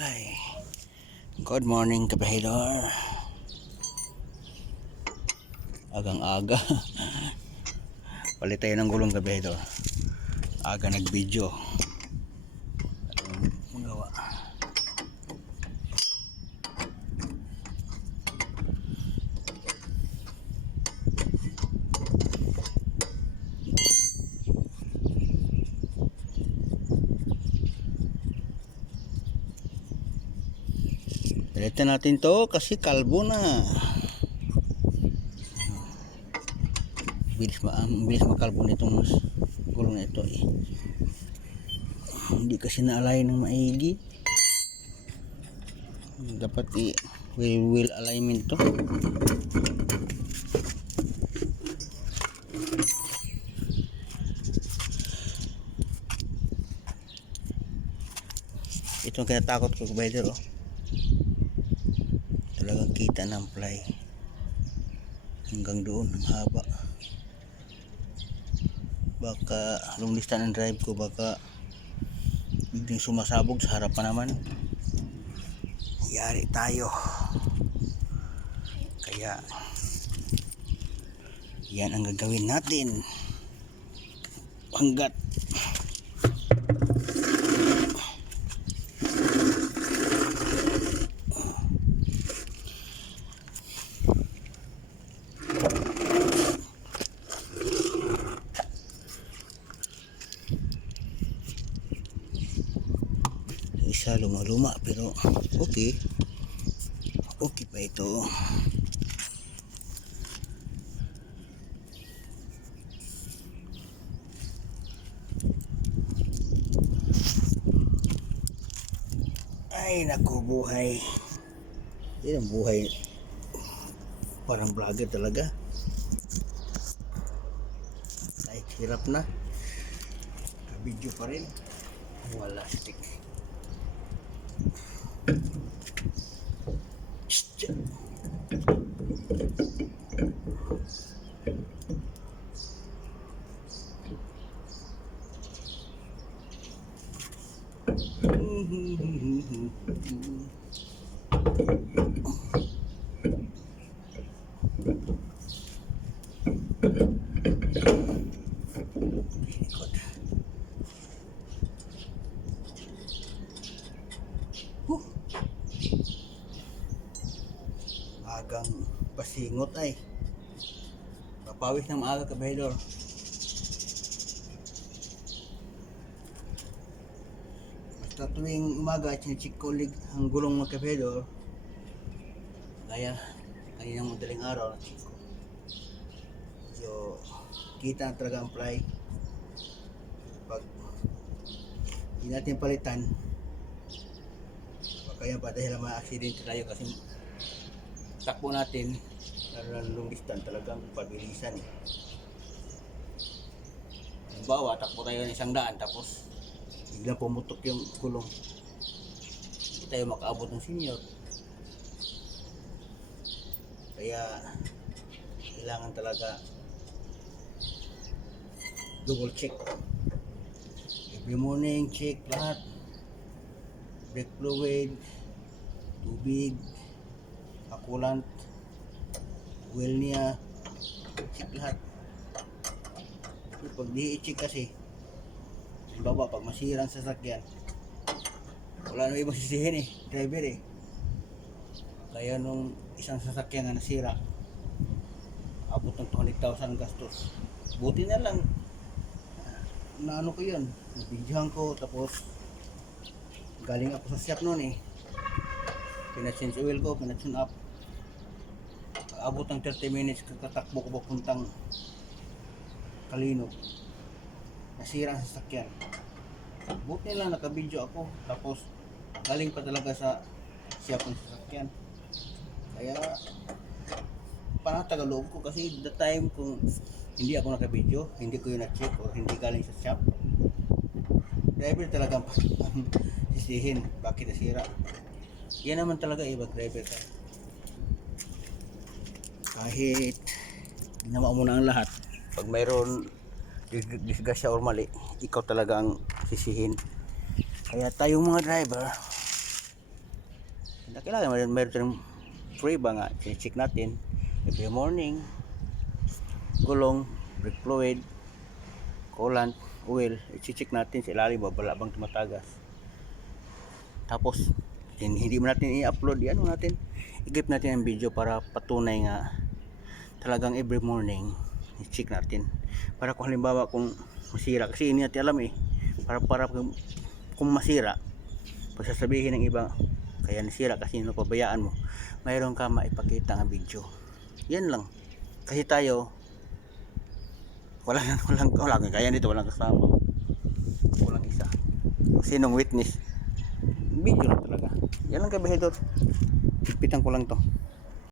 Ay, good morning kapahidor. Agang-aga. Palit tayo ng gulong kapahidor. Aga nag-video. Magawa. Palitan natin to kasi kalbo na. Bilis makalbo nitong gulong na ito eh. Hindi kasi na-align ng maigi. Dapat wheel alignment to. Ito ang kinatakot ko kabaydor oh. Talagang kita ng fly hanggang doon ang haba. Baka long distance ang drive ko, baka biglang sumasabog sa harapan naman, yari tayo. Kaya yan ang gagawin natin hanggat isa luma pero okay pa ito. Ay naku, buhay. Yan ang buhay, parang vlogger talaga. Ay hirap na, video pa rin, wala stick. Agang pasingot ay papawis ng maaga kabahidor. Basta tuwing umaga chinecheck ko ulit ang gulong ng kabahidor, kaya kaninang madaling araw check ko. So kita na talaga ang fly. Pag hindi natin palitan, kaya pa dahil mga aksidente tayo kasi takbo natin na long distance talagang pabilisan eh. Halimbawa, takbo tayo ng 100 tapos biglang pumutok yung gulong, hindi tayo makaabot ng senior. Kaya kailangan talaga double check every morning, check lahat, brake fluid, tubig, coolant, oil niya, check lahat. Pag di i-check kasi, baba pag masira ang sasakyan, wala nang ibang sisihin eh, driver eh. Kaya nung isang sasakyan na nasira, abot ng 200,000 gastos. Buti na lang na ano ko yun, nabidyohan ko, tapos galing ako sa shop noon eh, pinachange oil ko, pinatune up. Abot ng 30 minutes kakatakbo ko papuntang Kalino, nasira ang sasakyan. Buti lang nakabidyo ako, tapos galing pa talaga sa shop ng sasakyan. Kaya parang tagalog ko kasi the time kung hindi ako nakabidyo, hindi ko yun na-check o hindi galing sa shop, driver talagang sisihin bakit nasira. Yan naman talaga iba driver ka. Kahit ginawa mo na ang lahat, pag mayroon disgrasya or mali, ikaw talaga ang sisihin. Kaya tayong mga driver, Kailangan mayroon tayong free ba nga, check natin every morning, gulong, brake fluid, coolant, oil, i-check natin sa ilalim ba wala bang tumatagas. Tapos hindi mo natin i-upload, natin i-give natin ang video para patunay nga talagang every morning i-check natin, para kung halimbawa kung masira, kasi hindi natin alam para kung masira, pag sasabihin ng iba kaya nasira kasi napabayaan mo, mayroon ka maipakita ng video. Yan lang, kasi tayo walang kaya nito, walang kasama, walang isa, sinong witness, video lang talaga. Yan lang kabahidor, pipitan ko lang to.